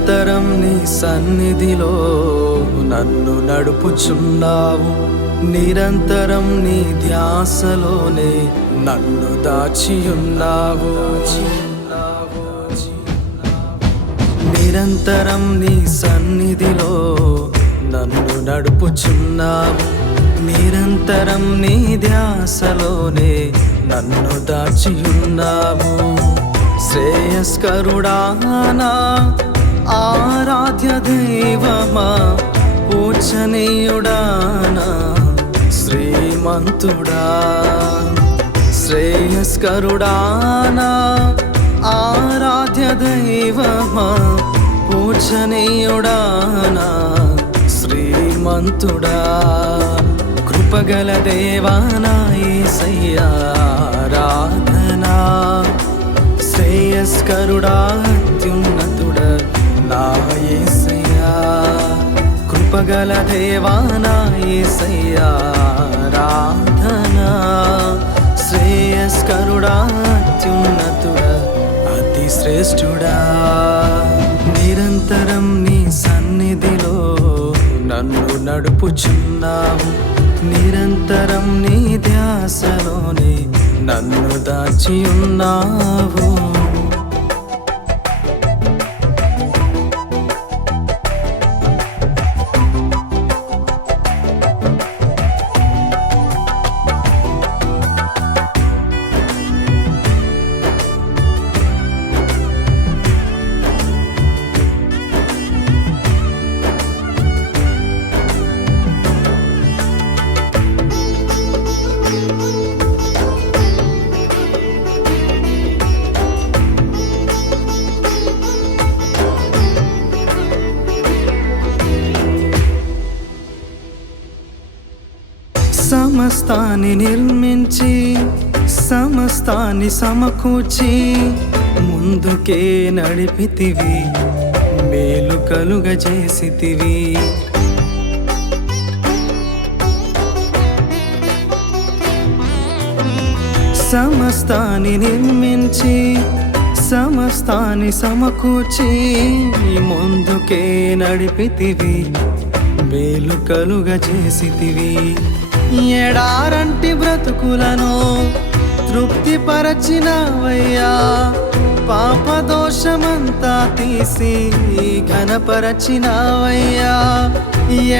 నిరంతరం నీ సన్నిధిలో నన్ను నడుపుచున్నావు. నిరంతరం నీ ధ్యాసలోనే నన్ను దాచియున్నావు. నిరంతరం నీ సన్నిధిలో నన్ను నడుపుచున్నావు. నిరంతరం నీ ధ్యాసలోనే నన్ను దాచియున్నావు. శ్రేయస్కరుడా నా ఆరాధ్య దైవమా, పూజనీయుడా నా శ్రీమంతుడా. శ్రేయస్కరుడా నా ఆరాధ్య దైవమా, పూజనీయుడా నా శ్రీమంతుడా. కృపగల దేవా నా యేసయ్యా ఆరాధనా. శ్రేయస్కరుడా అత్యున్నతుడా నా యేసయ్యా. కృపగల దేవా నా యేసయ్యా ఆరాధనా. శ్రేయస్కరుడా అత్యున్నతుడా అతి శ్రేష్ఠుడా. నిరంతరం నీ సన్నిధిలో నన్ను నడుపుచున్నావు. నిరంతరం నీ ధ్యాసలోనే నన్ను దాచియున్నావు. సమస్తాన్ని నిర్మించి సమస్తాన్ని సమకూర్చి ముందుకే నడిపితివి, మేలు కలుగజేసితివి. సమస్తాన్ని నిర్మించి సమస్తాన్ని సమకూర్చి ముందుకే నడిపితివి, మేలు కలుగజేసితివి. ఎడారంటి బ్రతుకులను తృప్తిపరచినవయ్యా, పాపదోషమంతా తీసి ఘనపరచినవయ్యా.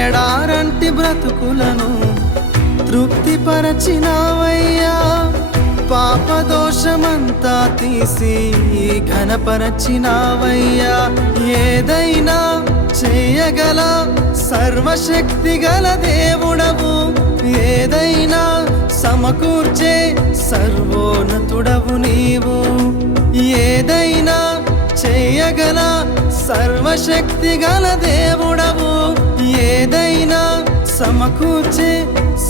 ఎడారంటి బ్రతుకులను తృప్తిపరచినవయ్యా, పాపదోషమంతా తీసి ఘనపరచినవయ్యా. ఏదైనా చేయగల సర్వశక్తి గల దేవుడవు, ఏదైనా సమకూర్చే సర్వోన్నతుడవు నీవు. ఏదైనా చేయగల సర్వశక్తి గల దేవుడవు, ఏదైనా సమకూర్చే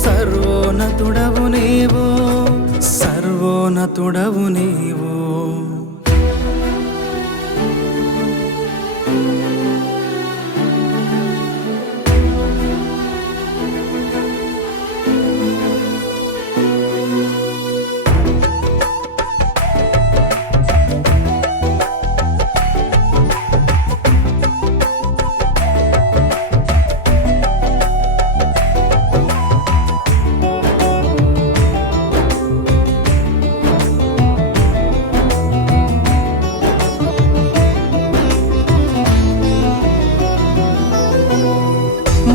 సర్వోన్నతుడవు నీవు. సర్వోన్నతుడవు నీవు.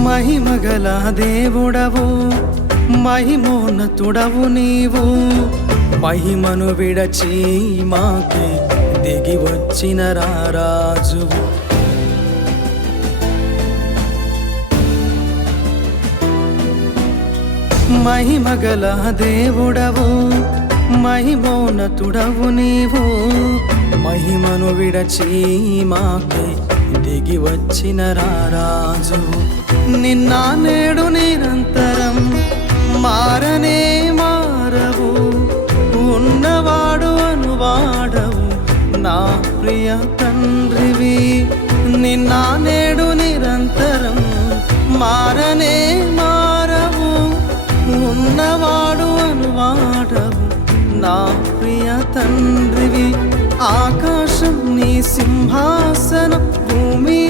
మహిమగల దేవుడవు, మహిమోన్నతుడవు నీవు. మహిమను విడచి మాకి దిగి వచ్చిన రారాజువు. మహిమగల దేవుడవు, మహిమోన్నతుడవు నీవు. మహిమను విడచి మాకి దిగి వచ్చిన రారాజువు. నిన్న నేడు నిరంతరం మారనే మారవు, ఉన్నవాడు అనువాడవు నా ప్రియ తండ్రివి. నిన్న నేడు నిరంతరం మారనే మారవు, ఉన్నవాడు అనువాడవు నా ప్రియ తండ్రివి. ఆకాశం నీ సింహాసనం, భూమి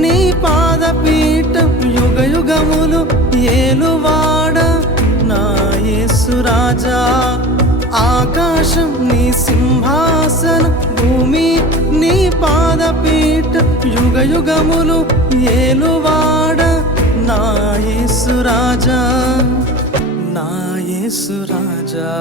నీ పాదపీఠం, యుగ యుగములు ఏలువాడ నా యేసు రాజా. ఆకాశం నీ సింహాసనం, భూమి నీ పాదపీఠం, యుగ యుగములు ఏలువాడ నా యేసు రాజా, నా యేసు రాజా.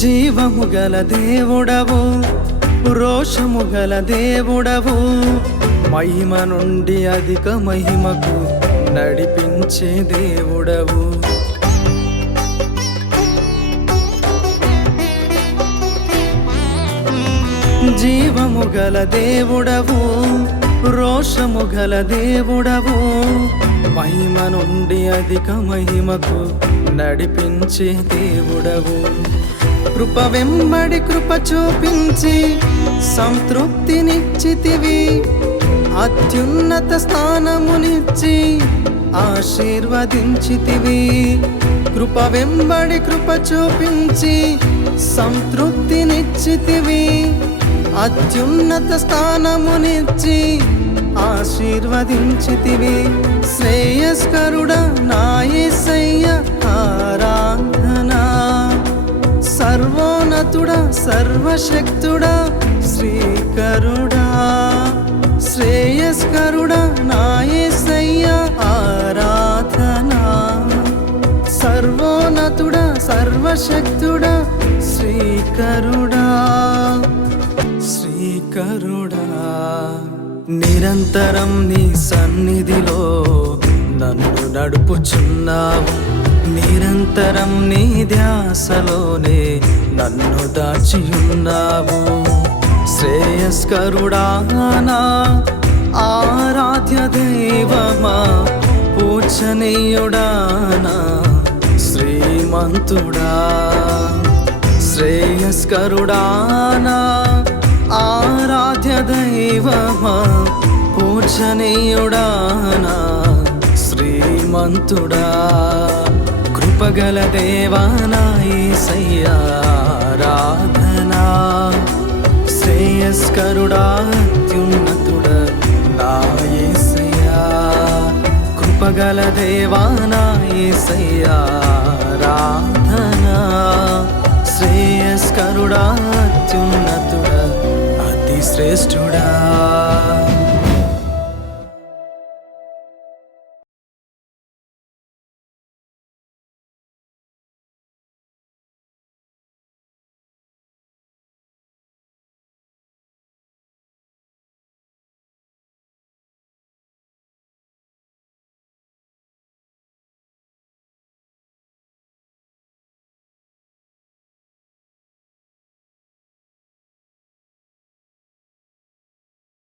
జీవము గల దేవుడవు, రోషము గల దేవుడవు, మహిమ నుండి అధిక మహిమకు నడిపించే దేవుడవు. జీవము గల దేవుడవు, రోషము గల దేవుడవు, మహిమ నుండి అధిక మహిమకు నడిపించే దేవుడవు. కృప వెంబడి కృప చూపించి సంతృప్తినిచ్చితివి, అత్యున్నత స్థానమునిచ్చి ఆశీర్వదించితివి. కృప వెంబడి కృప చూపించి సంతృప్తినిచ్చితివి, అత్యున్నత స్థానమునిచ్చి ఆశీర్వదించితివి. శ్రేయస్కరుడా నా యేసయ్య ఆరాధనా, సర్వోన్నతుడా సర్వశక్తుడా శ్రీకరుడా. శ్రేయస్కరుడా నా యేసయ్య ఆరాధనా, సర్వోన్నతుడా సర్వశక్తుడా శ్రీకరుడా, శ్రీకరుడా. నిరంతరం నీ సన్నిధిలో నన్ను నడుపుచున్నావు, నిరంతరం నీ ధ్యాసలోనే నన్ను దాచియున్నావు. శ్రేయస్కరుడా నా ఆరాధ్య దైవమా, పూజనీయుడా నా శ్రీమంతుడా. శ్రేయస్కరుడా నా ఆరాధ్య దైవమా, పూజనీయుడా నా శ్రీమంతుడా. కృపగల దేవా నా యేసయ్య ఆరాధనా, శ్రేయస్కరుడా అత్యున్నతుడా నా యేసయ్య. కృపగల దేవా నా యేసయ్య ఆరాధనా, శ్రేయస్కరుడా అత్యున్నతుడా అతి శ్రేష్ఠుడా.